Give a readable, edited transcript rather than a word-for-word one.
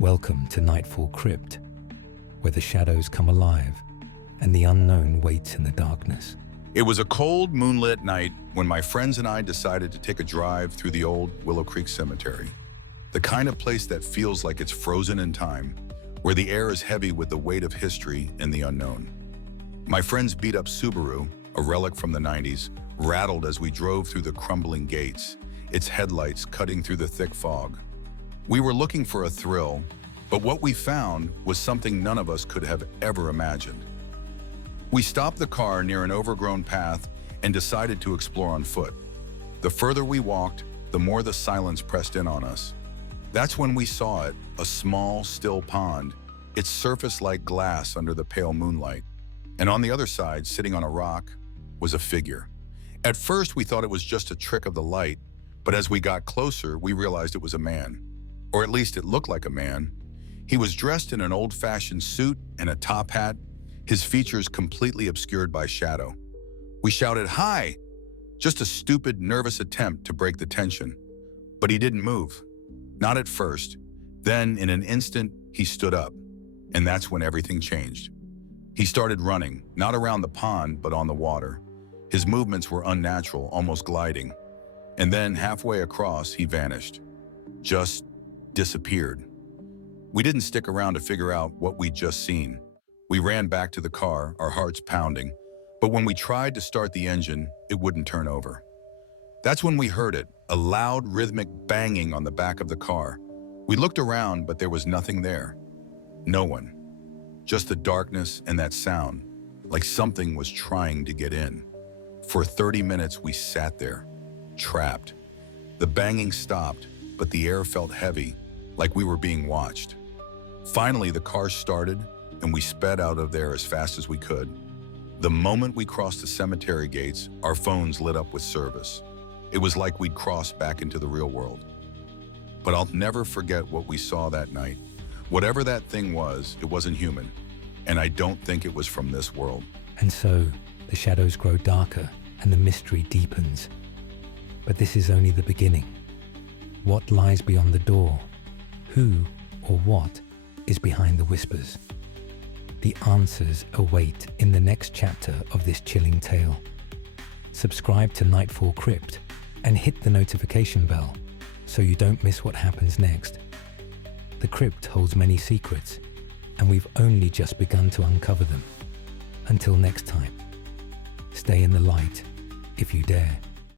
Welcome to Nightfall Crypt, where the shadows come alive and the unknown waits in the darkness. It was a cold, moonlit night when my friends and I decided to take a drive through the old Willow Creek Cemetery. The kind of place that feels like it's frozen in time, where the air is heavy with the weight of history and the unknown. My friend's beat-up Subaru, a relic from the 90s, rattled as we drove through the crumbling gates, its headlights cutting through the thick fog. We were looking for a thrill, but what we found was something none of us could have ever imagined. We stopped the car near an overgrown path and decided to explore on foot. The further we walked, the more the silence pressed in on us. That's when we saw it, a small, still pond, its surface like glass under the pale moonlight. And on the other side, sitting on a rock, was a figure. At first, we thought it was just a trick of the light, but as we got closer, we realized it was a man. Or at least it looked like a man. He was dressed in an old-fashioned suit and a top hat, his features completely obscured by shadow. We shouted, "Hi!" Just a stupid, nervous attempt to break the tension. But he didn't move. Not at first. Then, in an instant, he stood up. And that's when everything changed. He started running, not around the pond, but on the water. His movements were unnatural, almost gliding. And then, halfway across, he vanished. Just disappeared. We didn't stick around to figure out what we'd just seen. We ran back to the car, our hearts pounding. But when we tried to start the engine, it wouldn't turn over. That's when we heard it, a loud, rhythmic banging on the back of the car. We looked around, but there was nothing there. No one. Just the darkness and that sound, like something was trying to get in. For 30 minutes, we sat there, trapped. The banging stopped, but the air felt heavy, like we were being watched. Finally, the car started, and we sped out of there as fast as we could. The moment we crossed the cemetery gates, our phones lit up with service. It was like we'd crossed back into the real world. But I'll never forget what we saw that night. Whatever that thing was, it wasn't human. And I don't think it was from this world. And so, the shadows grow darker and the mystery deepens. But this is only the beginning. What lies beyond the door? Who or what is behind the whispers? The answers await in the next chapter of this chilling tale. Subscribe to Nightfall Crypt and hit the notification bell so you don't miss what happens next. The crypt holds many secrets, and we've only just begun to uncover them. Until next time, stay in the light if you dare.